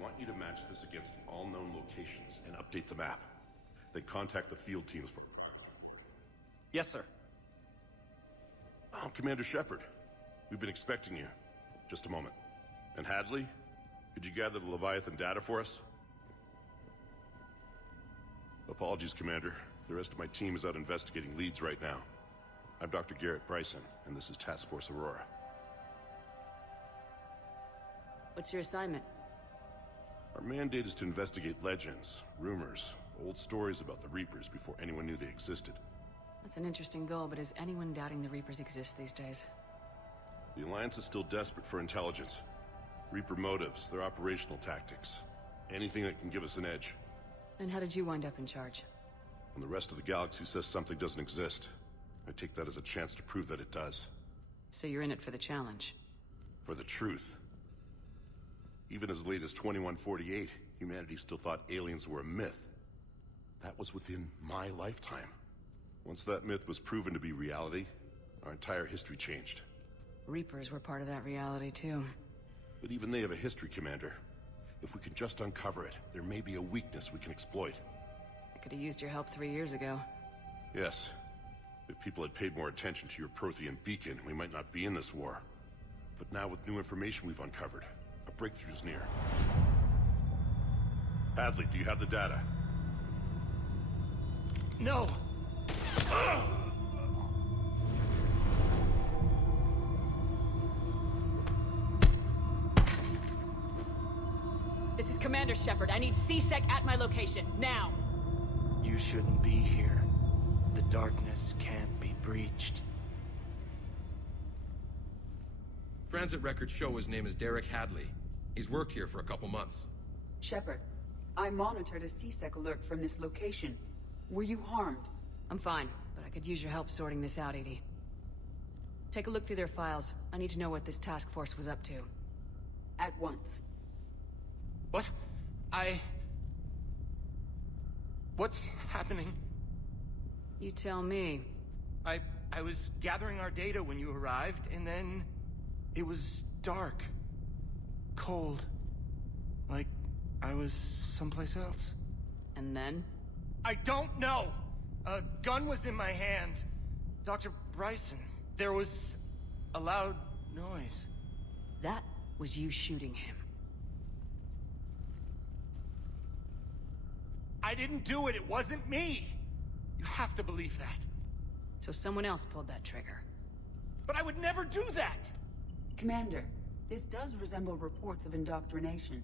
want you to match this against all known locations and update the map. Then contact the field teams for... Yes, sir. Oh, Commander Shepard. We've been expecting you. Just a moment. And Hadley, could you gather the Leviathan data for us? Apologies, Commander. The rest of my team is out investigating leads right now. I'm Dr. Garrett Bryson, and this is Task Force Aurora. What's your assignment? Our mandate is to investigate legends, rumors, old stories about the Reapers before anyone knew they existed. That's an interesting goal, but is anyone doubting the Reapers exist these days? The Alliance is still desperate for intelligence. Reaper motives, their operational tactics. Anything that can give us an edge. And how did you wind up in charge? When the rest of the galaxy says something doesn't exist, I take that as a chance to prove that it does. So you're in it for the challenge? For the truth. Even as late as 2148, humanity still thought aliens were a myth. That was within my lifetime. Once that myth was proven to be reality, our entire history changed. Reapers were part of that reality, too. But even they have a history, Commander. If we can just uncover it, there may be a weakness we can exploit. I could have used your help 3 years ago. Yes. If people had paid more attention to your Prothean beacon, we might not be in this war. But now with new information we've uncovered, a breakthrough's near. Hadley, do you have the data? No! This is Commander Shepard. I need C-Sec at my location, now! You shouldn't be here. The darkness can't be breached. Transit records show his name is Derek Hadley. He's worked here for a couple months. Shepard, I monitored a C-Sec alert from this location. Were you harmed? I'm fine, but I could use your help sorting this out, Edie. Take a look through their files. I need to know what this task force was up to. At once. What? What's happening? You tell me. I was gathering our data when you arrived, and then... it was dark. Cold. Like I was someplace else. And then? I don't know! A gun was in my hand. Dr. Bryson, there was a loud noise. That was you shooting him. I didn't do it, it wasn't me! You have to believe that. So someone else pulled that trigger. But I would never do that! Commander, this does resemble reports of indoctrination.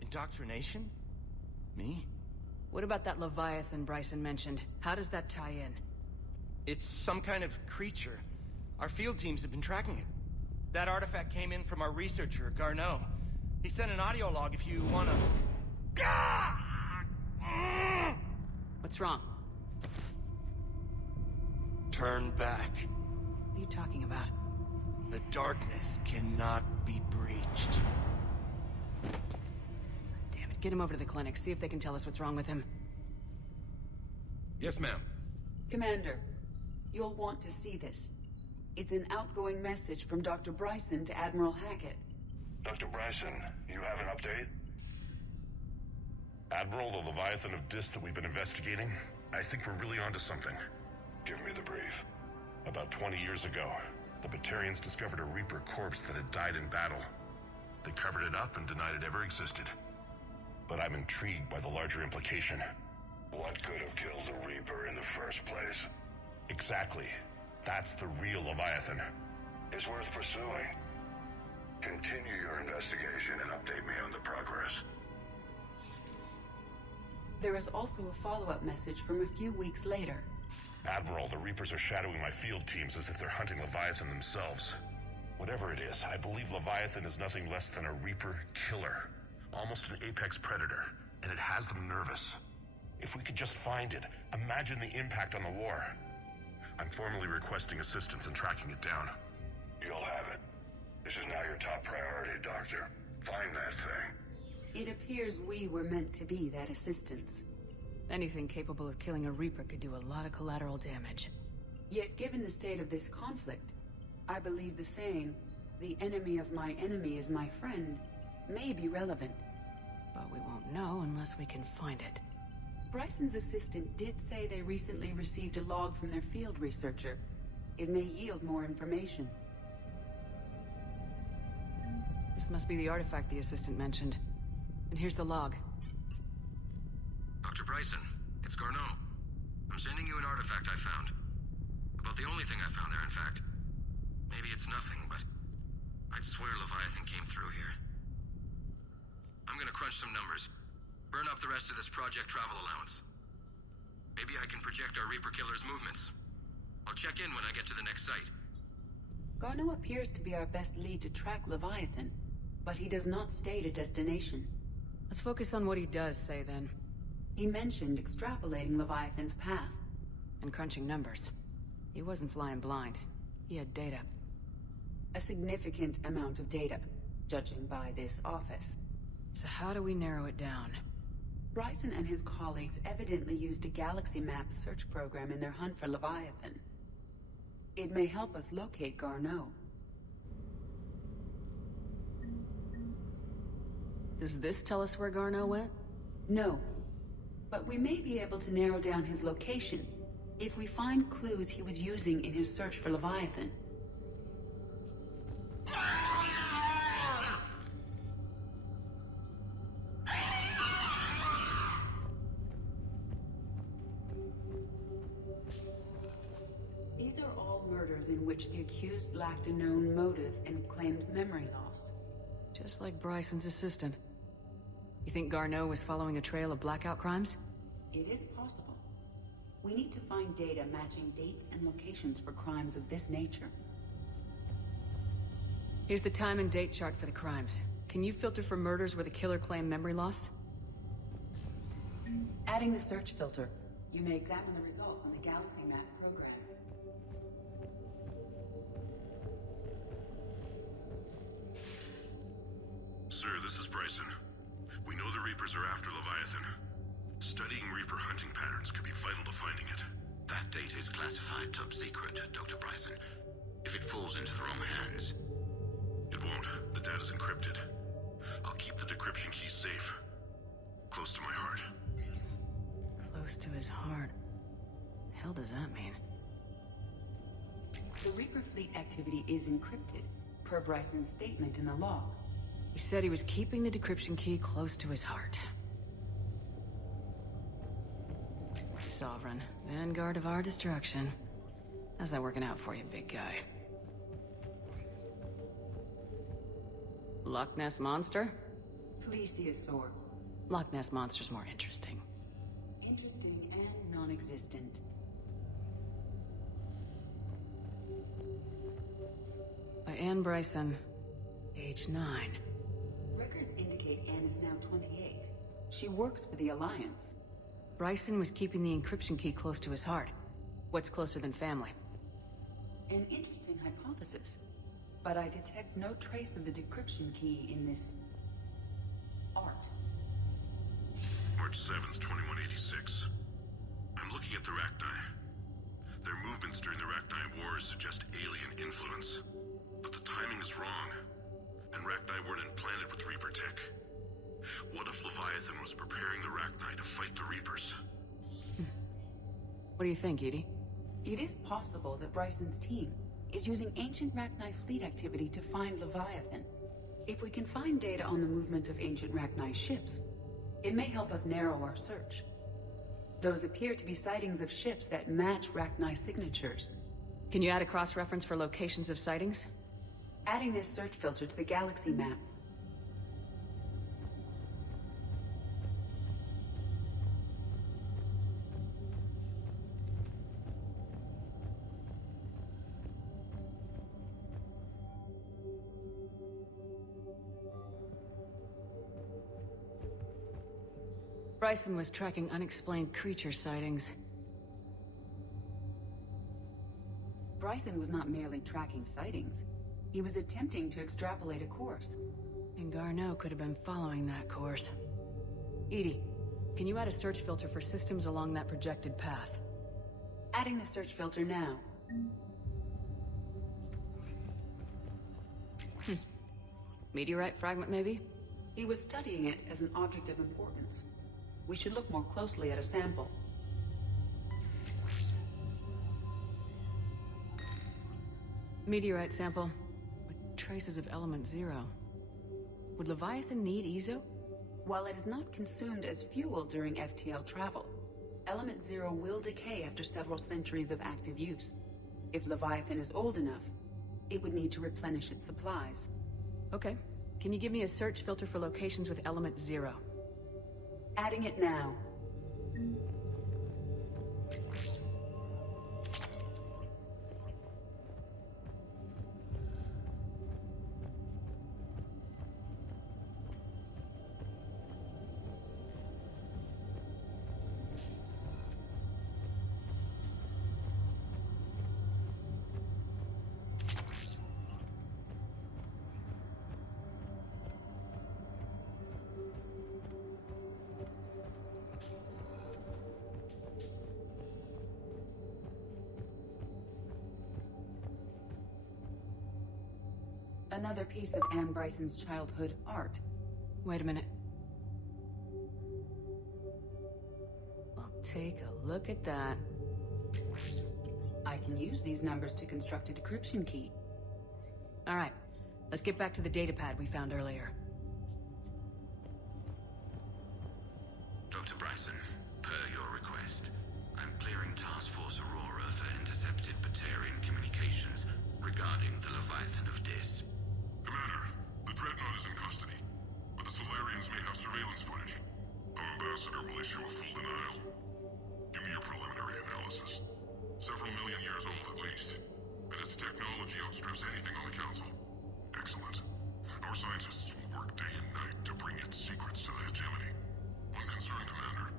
Indoctrination? Me? What about that Leviathan Bryson mentioned? How does that tie in? It's some kind of creature. Our field teams have been tracking it. That artifact came in from our researcher, Garneau. He sent an audio log if you wanna... What's wrong? Turn back. What are you talking about? The darkness cannot be breached. Damn it, get him over to the clinic. See if they can tell us what's wrong with him. Yes, ma'am. Commander, you'll want to see this. It's an outgoing message from Dr. Bryson to Admiral Hackett. Dr. Bryson, you have an update? Admiral, the Leviathan of Dis that we've been investigating, I think we're really onto something. Give me the brief. About 20 years ago, the Batarians discovered a Reaper corpse that had died in battle. They covered it up and denied it ever existed. But I'm intrigued by the larger implication. What could have killed the Reaper in the first place? Exactly. That's the real Leviathan. It's worth pursuing. Continue your investigation and update me on the progress. There is also a follow-up message from a few weeks later. Admiral, the Reapers are shadowing my field teams as if they're hunting Leviathan themselves. Whatever it is, I believe Leviathan is nothing less than a Reaper killer. Almost an apex predator, and it has them nervous. If we could just find it, imagine the impact on the war. I'm formally requesting assistance in tracking it down. You'll have it. This is now your top priority, Doctor. Find that thing. It appears we were meant to be that assistance. Anything capable of killing a Reaper could do a lot of collateral damage. Yet given the state of this conflict, I believe the saying, "The enemy of my enemy is my friend," may be relevant. But we won't know unless we can find it. Bryson's assistant did say they recently received a log from their field researcher. It may yield more information. This must be the artifact the assistant mentioned. And here's the log. Dr. Bryson, it's Garneau. I'm sending you an artifact I found. About the only thing I found there, in fact. Maybe it's nothing, but I'd swear Leviathan came through here. I'm gonna crunch some numbers. Burn up the rest of this project travel allowance. Maybe I can project our Reaper Killer's movements. I'll check in when I get to the next site. Garneau appears to be our best lead to track Leviathan, but he does not state a destination. Let's focus on what he does say, then. He mentioned extrapolating Leviathan's path. And crunching numbers. He wasn't flying blind. He had data. A significant amount of data, judging by this office. So how do we narrow it down? Bryson and his colleagues evidently used a galaxy map search program in their hunt for Leviathan. It may help us locate Garneau. Does this tell us where Garneau went? No, but we may be able to narrow down his location if we find clues he was using in his search for Leviathan. These are all murders in which the accused lacked a known motive and claimed memory loss. Just like Bryson's assistant. You think Garneau was following a trail of blackout crimes? It is possible. We need to find data matching dates and locations for crimes of this nature. Here's the time and date chart for the crimes. Can you filter for murders where the killer claimed memory loss? Adding the search filter, you may examine the results on the Galaxy Map program. Sir, this is Bryson. We know the Reapers are after Leviathan. Studying Reaper hunting patterns could be vital to finding it. That data is classified top secret, Dr. Bryson. If it falls into the wrong hands... It won't. The data's encrypted. I'll keep the decryption key safe. Close to my heart. Close to his heart. The hell does that mean? The Reaper fleet activity is encrypted, per Bryson's statement in the log. He said he was keeping the decryption key close to his heart. Sovereign, vanguard of our destruction. How's that working out for you, big guy? Loch Ness Monster? Plesiosaur. Loch Ness Monster's more interesting. Interesting and non-existent. By Anne Bryson, age 9. Records indicate Anne is now 28. She works for the Alliance. Bryson was keeping the encryption key close to his heart. What's closer than family? An interesting hypothesis. But I detect no trace of the decryption key in this... art. March 7th, 2186. I'm looking at the Rachni. Their movements during the Rachni Wars suggest alien influence. But the timing is wrong. And Rachni weren't implanted with Reaper tech. What if Leviathan was preparing the Rachni to fight the Reapers? What do you think, Edie? It is possible that Bryson's team is using ancient Rachni fleet activity to find Leviathan. If we can find data on the movement of ancient Rachni ships, it may help us narrow our search. Those appear to be sightings of ships that match Rachni signatures. Can you add a cross-reference for locations of sightings? Adding this search filter to the galaxy map. Bryson was tracking unexplained creature sightings. Bryson was not merely tracking sightings. He was attempting to extrapolate a course. And Garneau could have been following that course. Edie, can you add a search filter for systems along that projected path? Adding the search filter now. Meteorite fragment, maybe? He was studying it as an object of importance. We should look more closely at a sample. Meteorite sample with traces of element 0. Would Leviathan need Ezo? While it is not consumed as fuel during FTL travel, Element 0 will decay after several centuries of active use. If Leviathan is old enough, it would need to replenish its supplies. Okay. Can you give me a search filter for locations with element 0? Adding it now. Another piece of Anne Bryson's childhood art. Wait a minute. Well, take a look at that. I can use these numbers to construct a decryption key. All right. Let's get back to the datapad we found earlier. Dr. Bryson, per your request, I'm clearing Task Force Aurora for intercepted Batarian communications regarding the Leviathan of Dis. Commander, the Dreadnought is in custody, but the Solarians may have surveillance footage. Our ambassador will issue a full denial. Give me your preliminary analysis. Several million years old at least, and its technology outstrips anything on the Council. Excellent. Our scientists will work day and night to bring its secrets to the hegemony. One concern, Commander.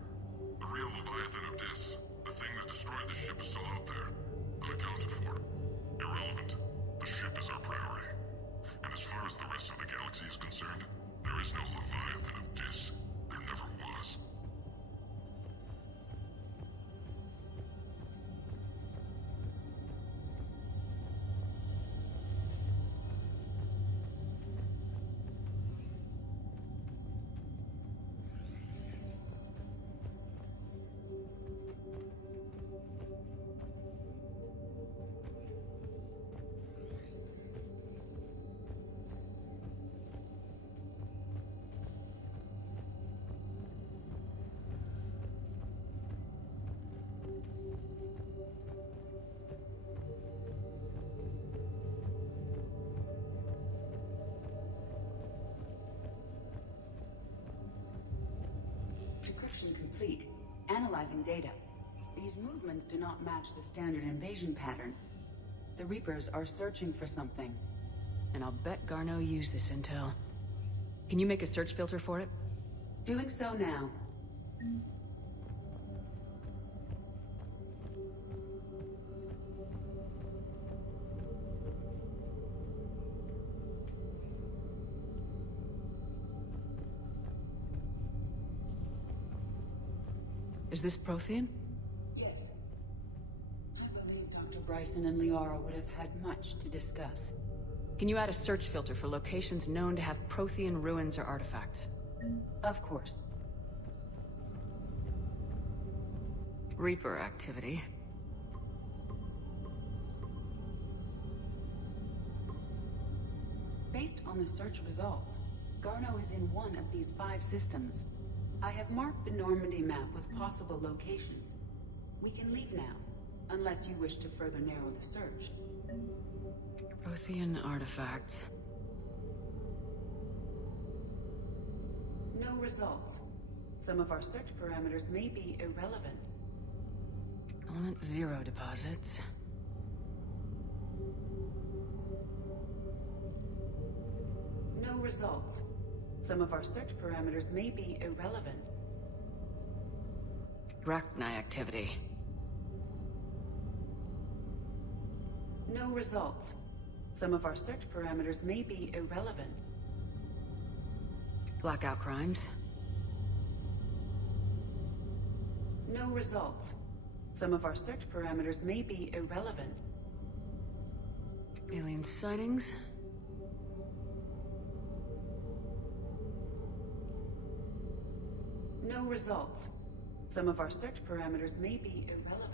The real Leviathan of Dis, the thing that destroyed the ship, is still out there, unaccounted for. Irrelevant. The ship is our priority. And as far as the rest of the galaxy is concerned, there is no Leviathan of Dis. There never was. Decryption complete. Analyzing data. These movements do not match the standard invasion pattern. The Reapers are searching for something. And I'll bet Garneau used this intel. Can you make a search filter for it? Doing so now. Is this Prothean? Yes. I believe Dr. Bryson and Liara would have had much to discuss. Can you add a search filter for locations known to have Prothean ruins or artifacts? Of course. Reaper activity. Based on the search results, Garneau is in one of these 5 systems. I have marked the Normandy map with possible locations. We can leave now, unless you wish to further narrow the search. Prothean artifacts. No results. Some of our search parameters may be irrelevant. Element 0 deposits. No results. Some of our search parameters may be irrelevant. Rachni activity. No results. Some of our search parameters may be irrelevant. Blackout crimes. No results. Some of our search parameters may be irrelevant. Alien sightings. No results. Some of our search parameters may be irrelevant.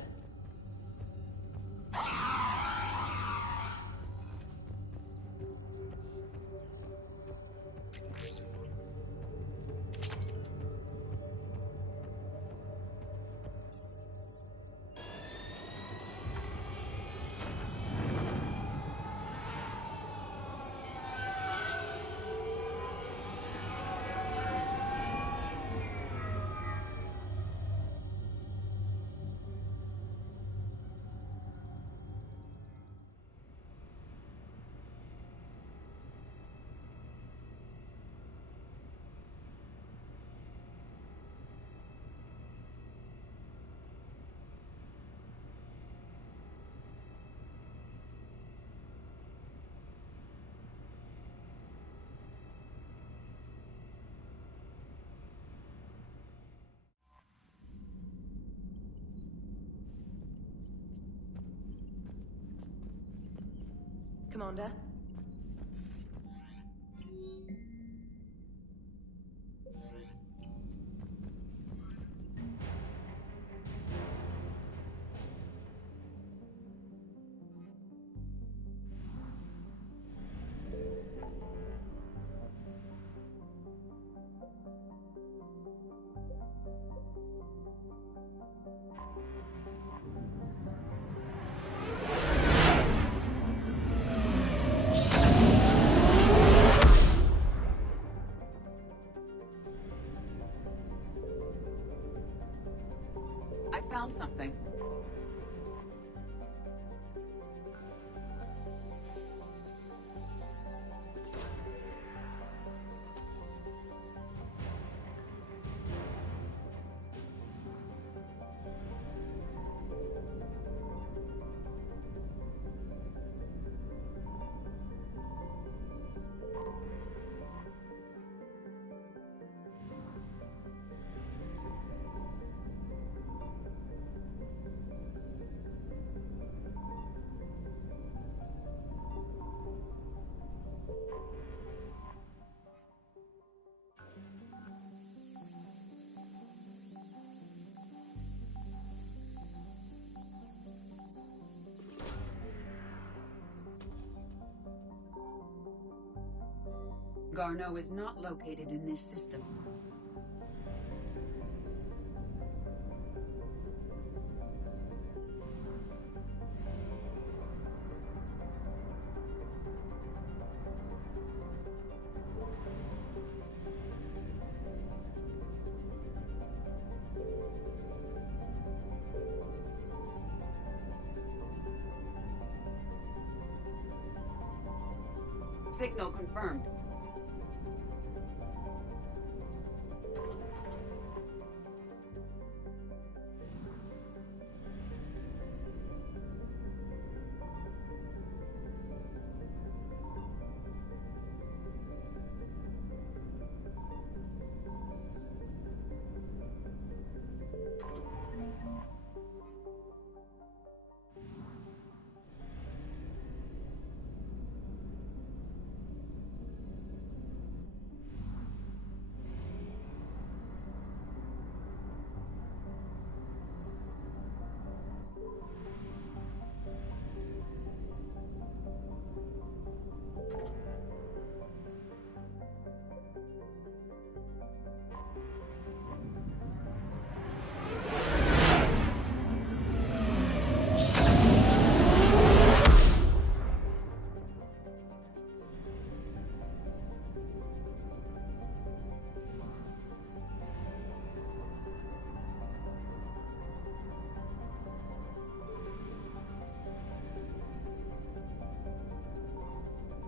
Commander? I found something. Garneau is not located in this system. Signal confirmed.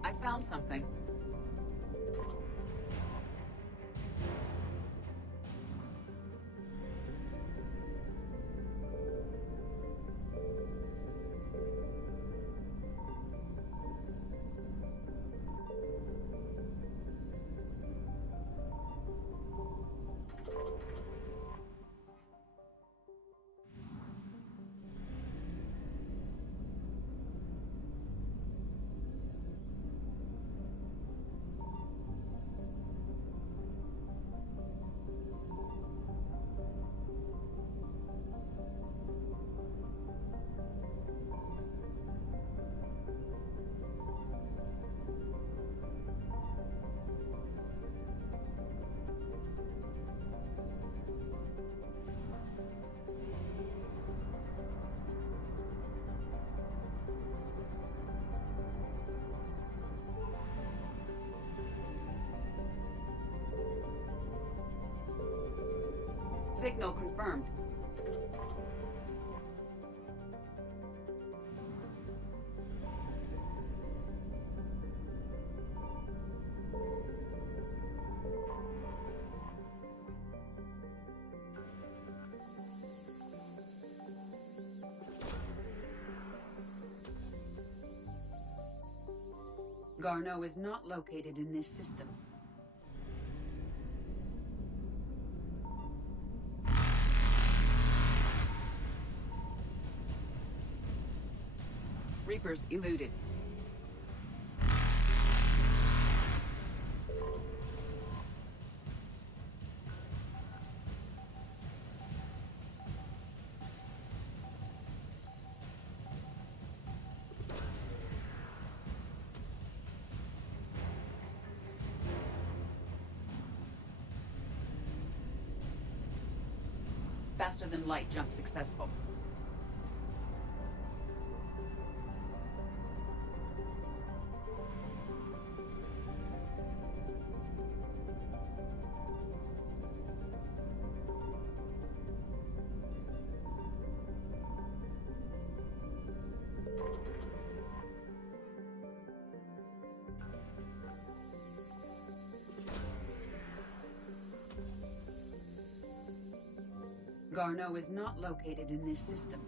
I found something. Signal confirmed. Garneau is not located in this system. Reapers eluded. Faster than light jump successful. Garneau is not located in this system.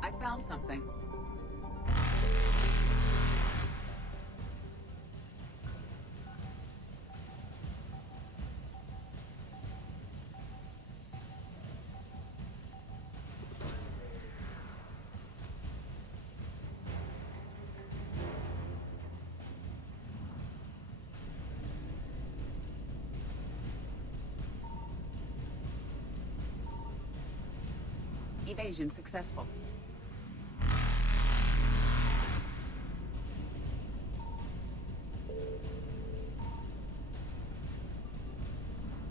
I found something. Evasion successful.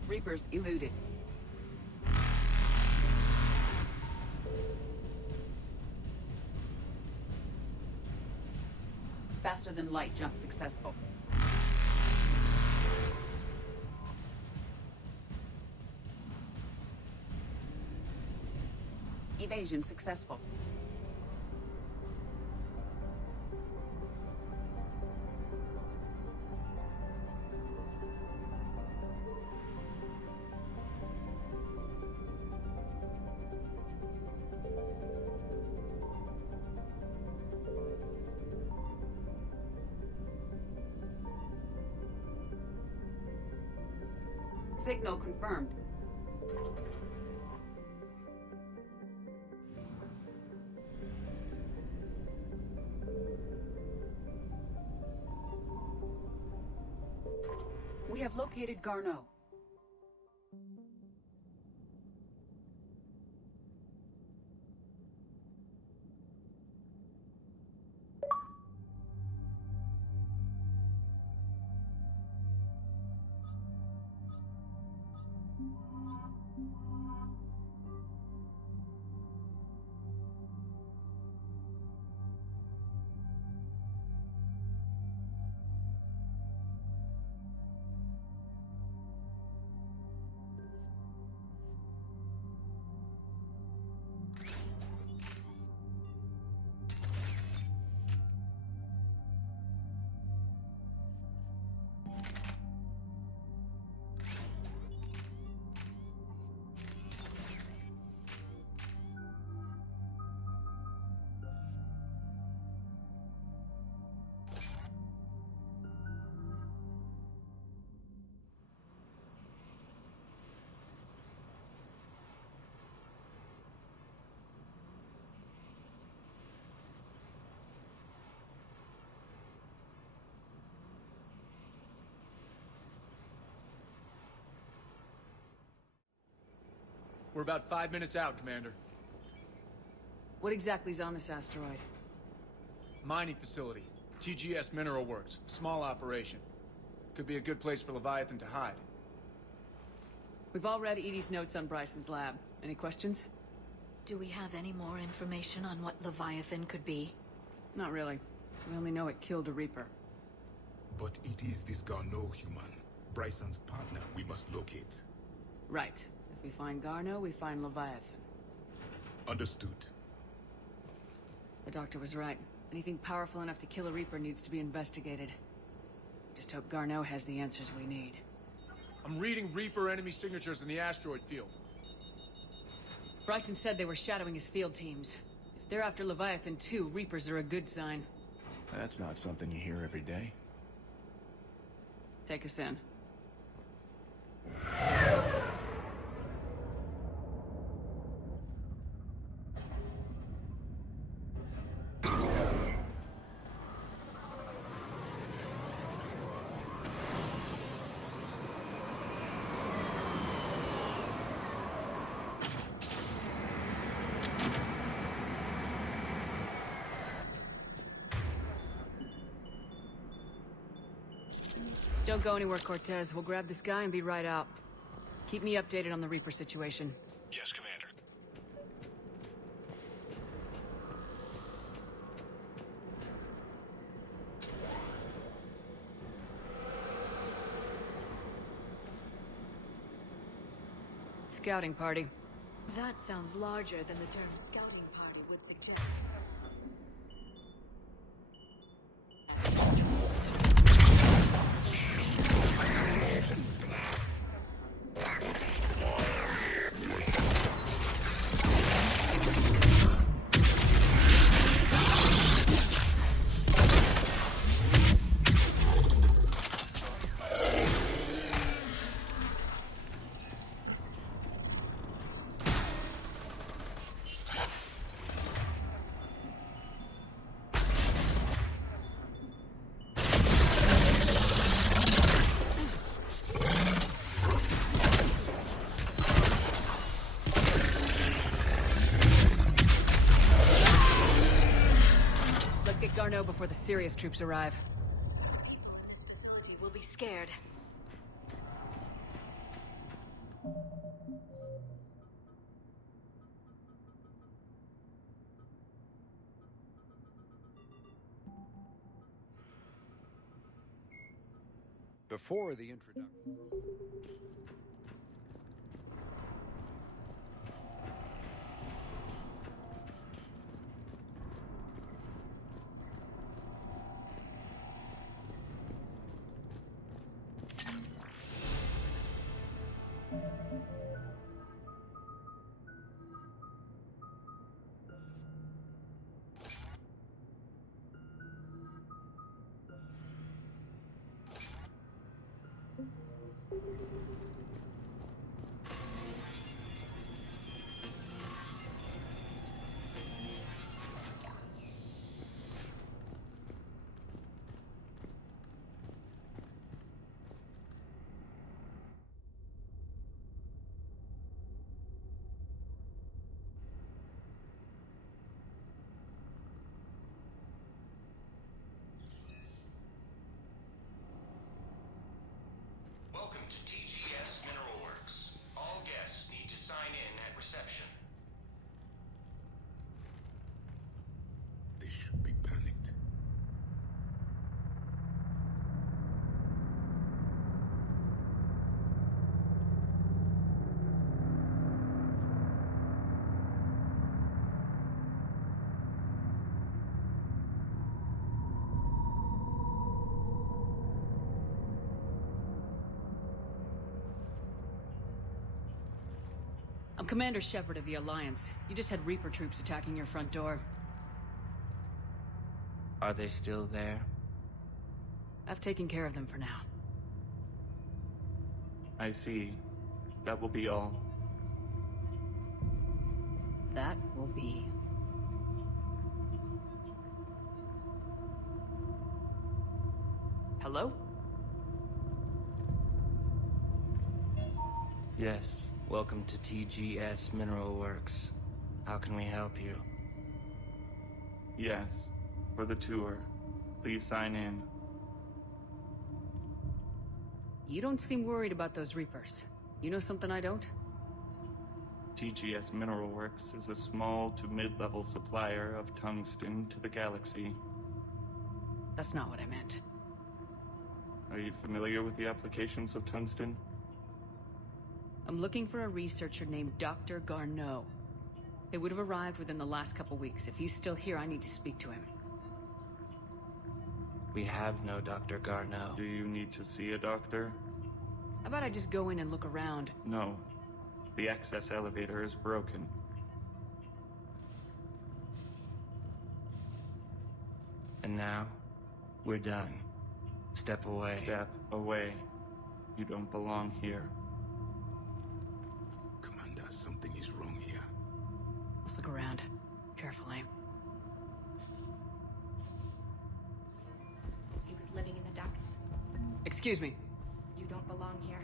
Reapers eluded. Faster than light jump successful. Evasion successful. Signal confirmed. We have located Garneau. We're about 5 minutes out, Commander. What exactly is on this asteroid? Mining facility. TGS Mineral Works. Small operation. Could be a good place for Leviathan to hide. We've all read Edie's notes on Bryson's lab. Any questions? Do we have any more information on what Leviathan could be? Not really. We only know it killed a Reaper. But it is this Garneau human, Bryson's partner, we must locate. Right. If we find Garneau, we find Leviathan. Understood. The doctor was right. Anything powerful enough to kill a Reaper needs to be investigated. Just hope Garneau has the answers we need. I'm reading Reaper enemy signatures in the asteroid field. Bryson said they were shadowing his field teams. If they're after Leviathan too, Reapers are a good sign. That's not something you hear every day. Take us in. Don't go anywhere, Cortez. We'll grab this guy and be right out. Keep me updated on the Reaper situation. Yes, Commander. Scouting party. That sounds larger than the term scouting party would suggest. Garneau before the serious troops arrive. This facility will be scared. Before the introduction. Welcome to TGS Mineral Works. All guests need to sign in at reception. They should be panicked. I'm Commander Shepard of the Alliance. You just had Reaper troops attacking your front door. Are they still there? I've taken care of them for now. I see. That will be all. That will be. Hello? Yes. Welcome to TGS Mineral Works. How can we help you? Yes, for the tour. Please sign in. You don't seem worried about those Reapers. You know something I don't? TGS Mineral Works is a small to mid-level supplier of tungsten to the galaxy. That's not what I meant. Are you familiar with the applications of tungsten? I'm looking for a researcher named Dr. Garneau. They would have arrived within the last couple weeks. If he's still here, I need to speak to him. We have no Dr. Garneau. Do you need to see a doctor? How about I just go in and look around? No. The access elevator is broken. And now, we're done. Step away. Step away. You don't belong here. Commander, something is wrong here. Let's look around. Carefully. He was living in the ducts. Excuse me. You don't belong here.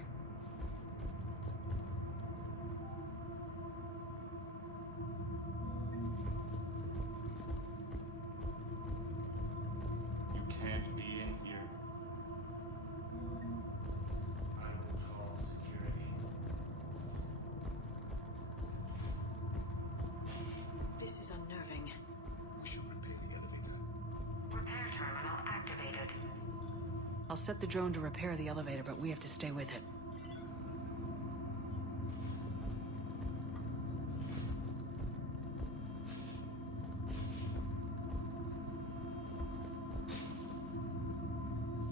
You can't be in here. I will call security. This is unnerving. We should repair the elevator. Repair terminal activated. I'll set the drone to repair the elevator, but we have to stay with it.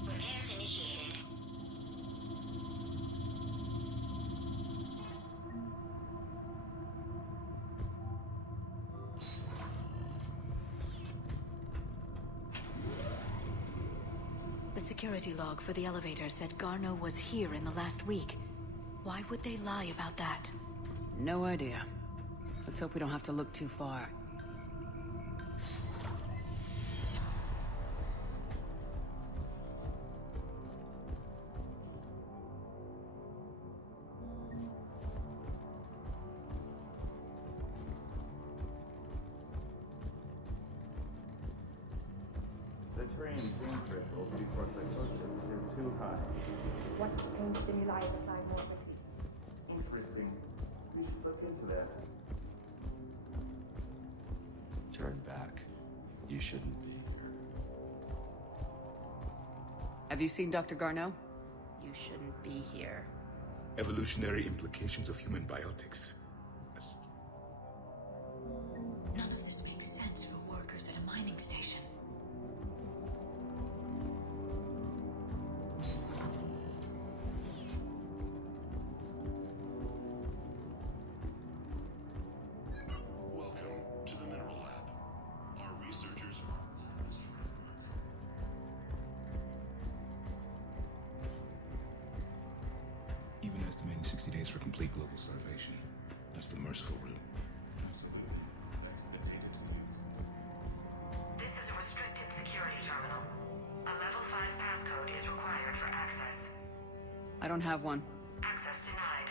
Repairs initiated. The security log for the elevator said Garneau was here in the last week. Why would they lie about that? No idea. Let's hope we don't have to look too far. The train's pain threshold before psychosis is too high. What pain stimuli is assigned normally? Interesting. We should look into that. Turn back. You shouldn't be. Have you seen Dr. Garneau? You shouldn't be here. Evolutionary implications of human biotics. None of this makes sense for workers at a mining station. Welcome to the Mineral Lab. Our researchers Even estimating 60 days for complete global salvation. That's the merciful route. This is a restricted security terminal. A level 5 passcode is required for access. I don't have one. Access denied.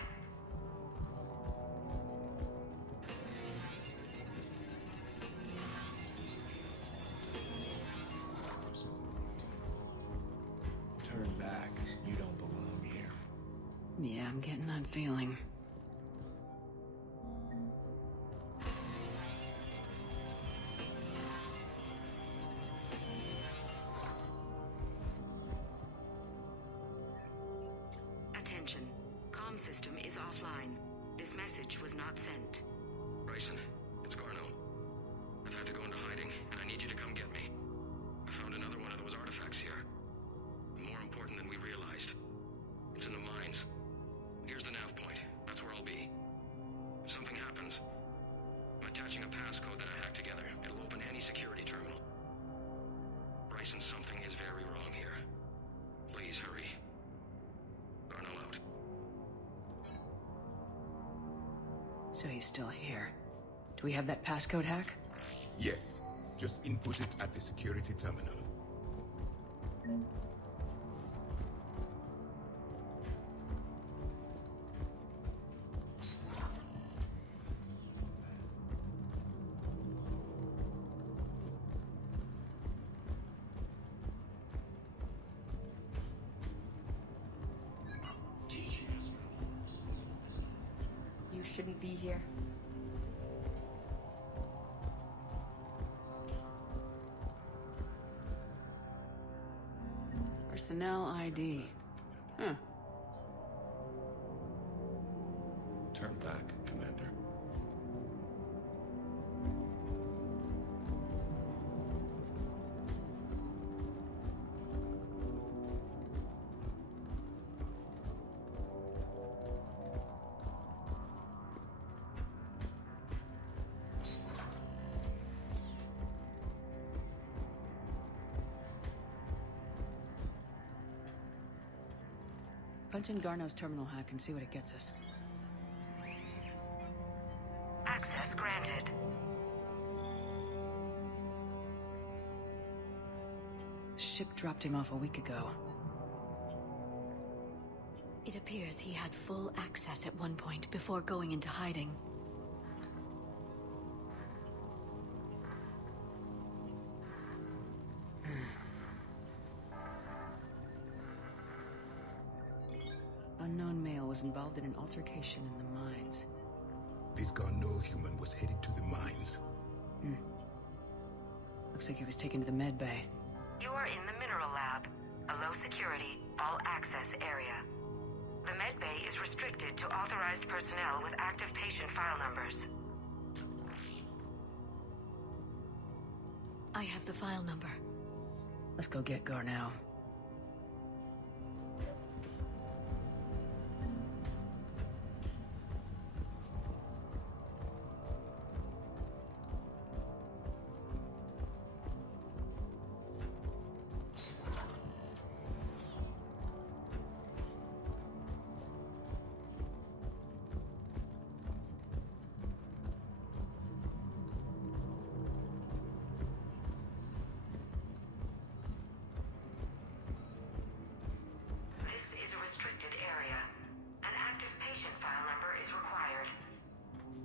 Turn back. You don't belong here. Yeah, I'm getting that feeling. Attention. Comm system is offline. This message was not sent. Bryson, it's Garneau. I've had to go into hiding, and I need you to come get me. I found another one of those artifacts here. More important than we realized. It's in the mines. Here's the nav point. That's where I'll be. If something happens, I'm attaching a passcode that I hacked together. It'll open any security terminal. Bryson, something is very wrong here. Please hurry. Garneau out. So he's still here. Do we have that passcode hack? Yes. Just input it at the security terminal. shouldn't be here. Personnel ID. Huh. Turn back, Commander. Punch in Garneau's terminal hack and see what it gets us. Access granted. Ship dropped him off a week ago. It appears he had full access at one point before going into hiding. Unknown male was involved in an altercation in the mines. This Garneau human was headed to the mines. Looks like he was taken to the med bay. You are in the mineral lab, a low security, all access area. The med bay is restricted to authorized personnel with active patient file numbers. I have the file number. Let's go get Garneau.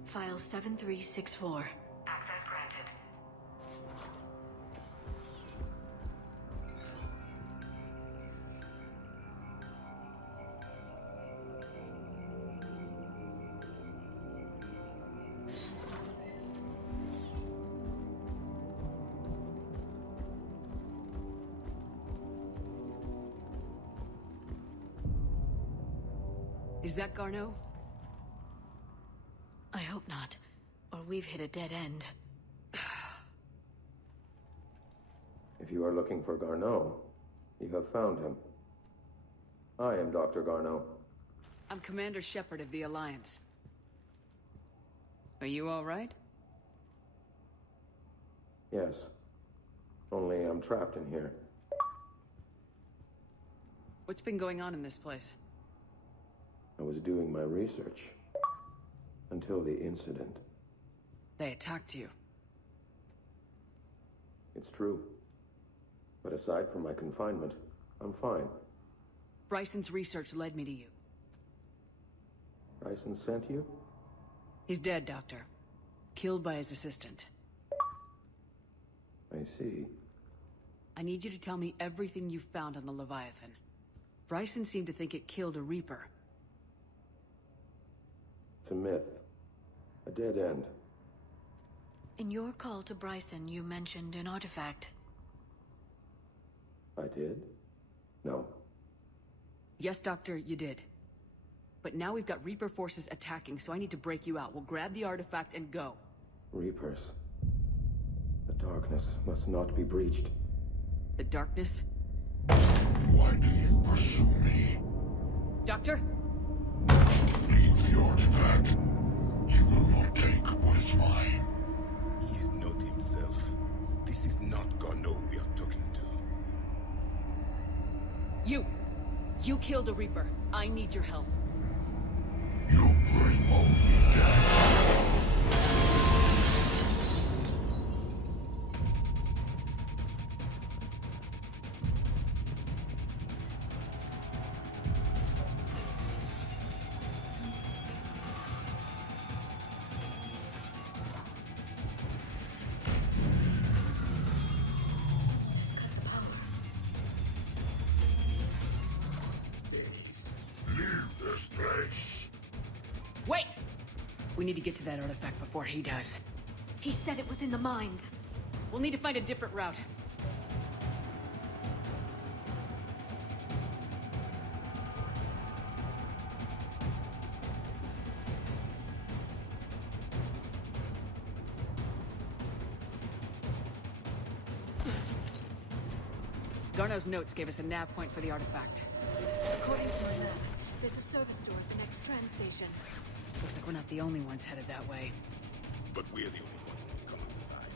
File 7364. Access granted. Is that Garneau? I hope not, or we've hit a dead end. If you are looking for Garneau, you have found him. I am Dr. Garneau. I'm Commander Shepard of the Alliance. Are you all right? Yes. Only I'm trapped in here. What's been going on in this place? I was doing my research. Until the incident. They attacked you. It's true. But aside from my confinement, I'm fine. Bryson's research led me to you. Bryson sent you? He's dead, Doctor. Killed by his assistant. I see. I need you to tell me everything you found on the Leviathan. Bryson seemed to think it killed a Reaper. It's a myth. A dead end. In your call to Bryson, you mentioned an artifact. I did? No. Yes, Doctor, you did. But now we've got Reaper forces attacking, so I need to break you out. We'll grab the artifact and go. Reapers. The darkness must not be breached. The darkness? Why do you pursue me? Doctor? Leave the artifact. He will not take what is mine. He is not himself. This is not Garneau we are talking to. You killed a Reaper. I need your help. You bring only death. Wait! We need to get to that artifact before he does. He said it was in the mines. We'll need to find a different route. Garneau's notes gave us a nav point for the artifact. According to my map, there's a service door at the next tram station. Looks like we're not the only ones headed that way. But we're the only ones coming alive.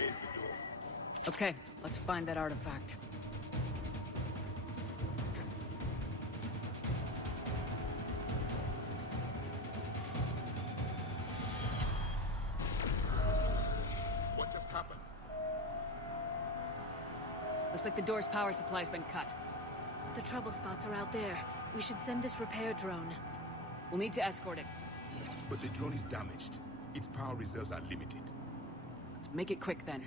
Barricade the door. Okay, let's find that artifact. What just happened? Looks like the door's power supply's been cut. The trouble spots are out there. We should send this repair drone. We'll need to escort it. But the drone is damaged. Its power reserves are limited. Let's make it quick then.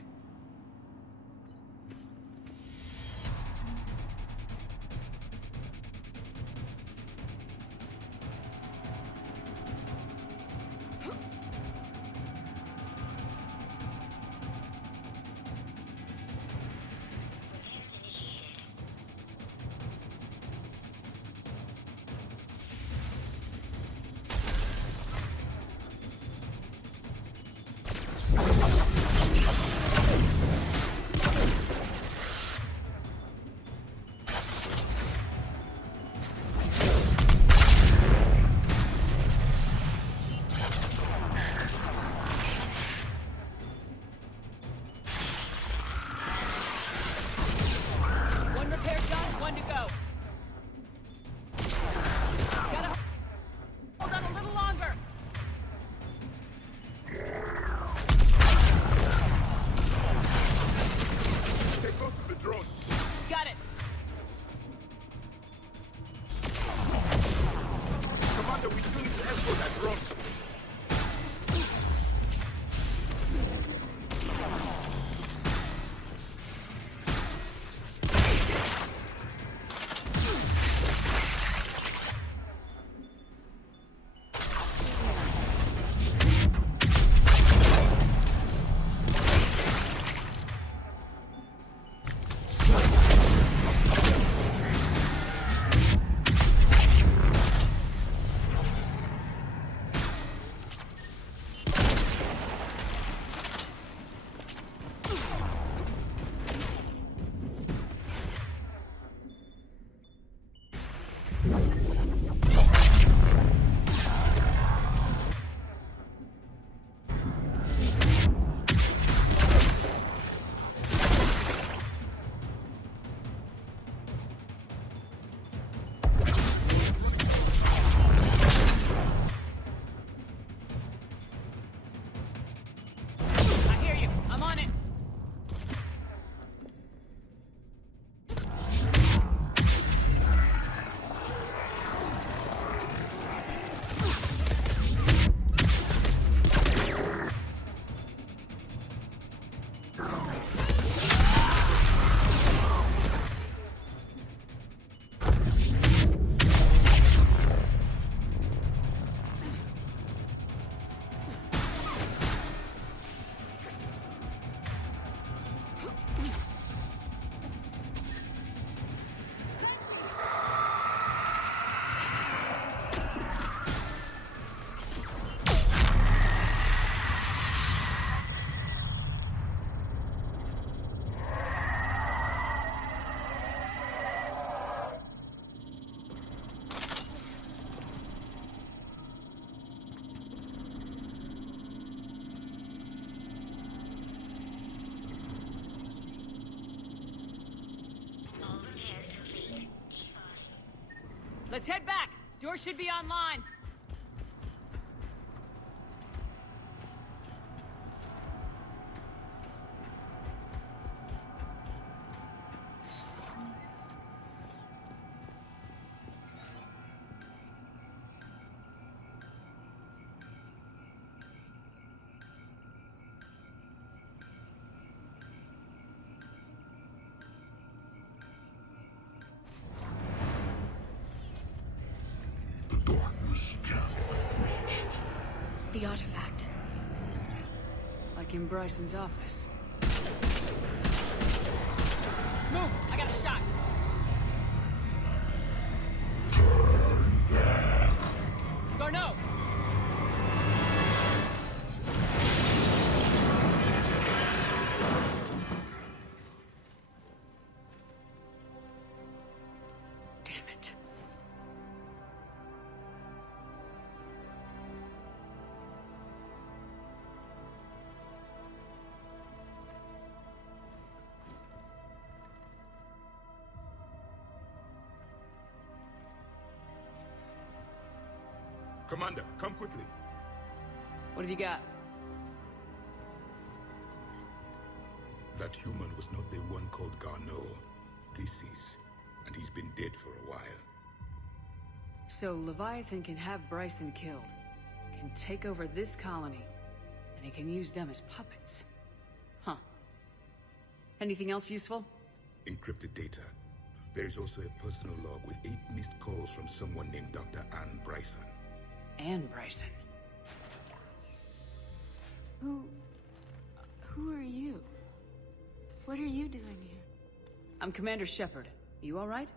Let's head back. Door should be online. The artifact. Like in Bryson's office. Move! I got a shot! Turn back. Garneau! Damn it. Commander, come quickly. What have you got? That human was not the one called Garneau. This is. And he's been dead for a while. So Leviathan can have Bryson killed, can take over this colony, and he can use them as puppets. Huh. Anything else useful? Encrypted data. There is also a personal log with 8 missed calls from someone named Dr. Anne Bryson. Anne Bryson. Who are you? What are you doing here? I'm Commander Shepard. You all right?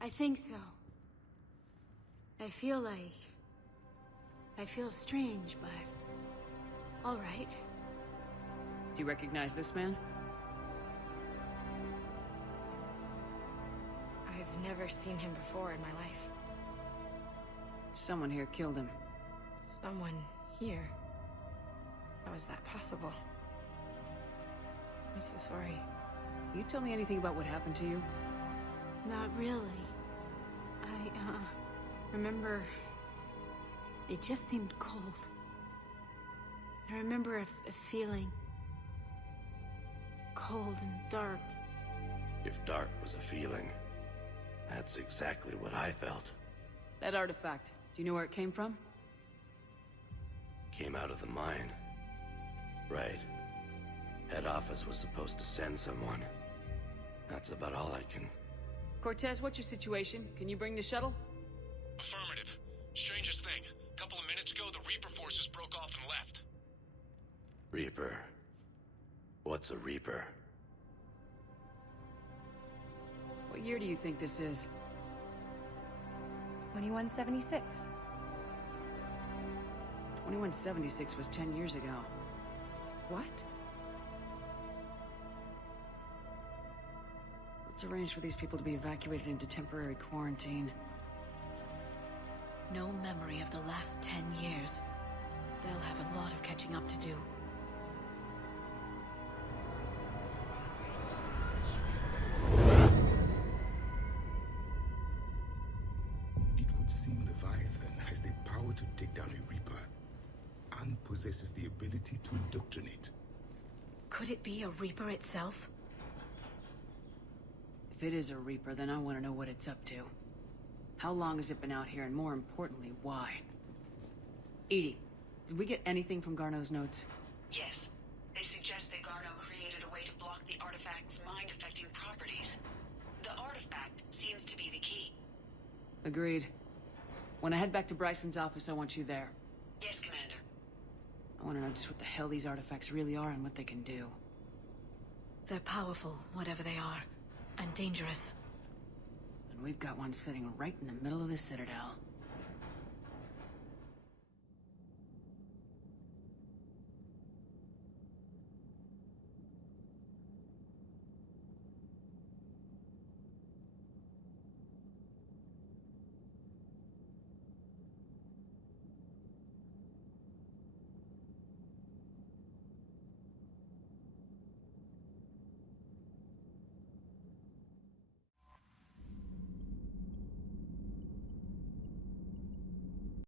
I think so. I feel strange, but... all right. Do you recognize this man? I've never seen him before in my life. Someone here killed him. Someone here? How is that possible? I'm so sorry. You tell me anything about what happened to you? Not really. I, remember... it just seemed cold. I remember a feeling... cold and dark. If dark was a feeling, that's exactly what I felt. That artifact, do you know where it came from? Came out of the mine. Right. Head office was supposed to send someone. That's about all I can... Cortez, what's your situation? Can you bring the shuttle? Affirmative. Strangest thing. A couple of minutes ago, the Reaper forces broke off and left. Reaper. What's a Reaper? What year do you think this is? 2176. 2176 was 10 years ago. What? Let's arrange for these people to be evacuated into temporary quarantine. No memory of the last 10 years. They'll have a lot of catching up to do. It would seem Leviathan has the power to take down a Reaper, and possesses the ability to indoctrinate. Could it be a Reaper itself? If it is a Reaper, then I want to know what it's up to. How long has it been out here, and more importantly, why? Edie, did we get anything from Garneau's notes? Yes. They suggest that Garneau created a way to block the artifact's mind-affecting properties. The artifact seems to be the key. Agreed. When I head back to Bryson's office, I want you there. Yes, Commander. I want to know just what the hell these artifacts really are and what they can do. They're powerful, whatever they are. And dangerous. And we've got one sitting right in the middle of the Citadel.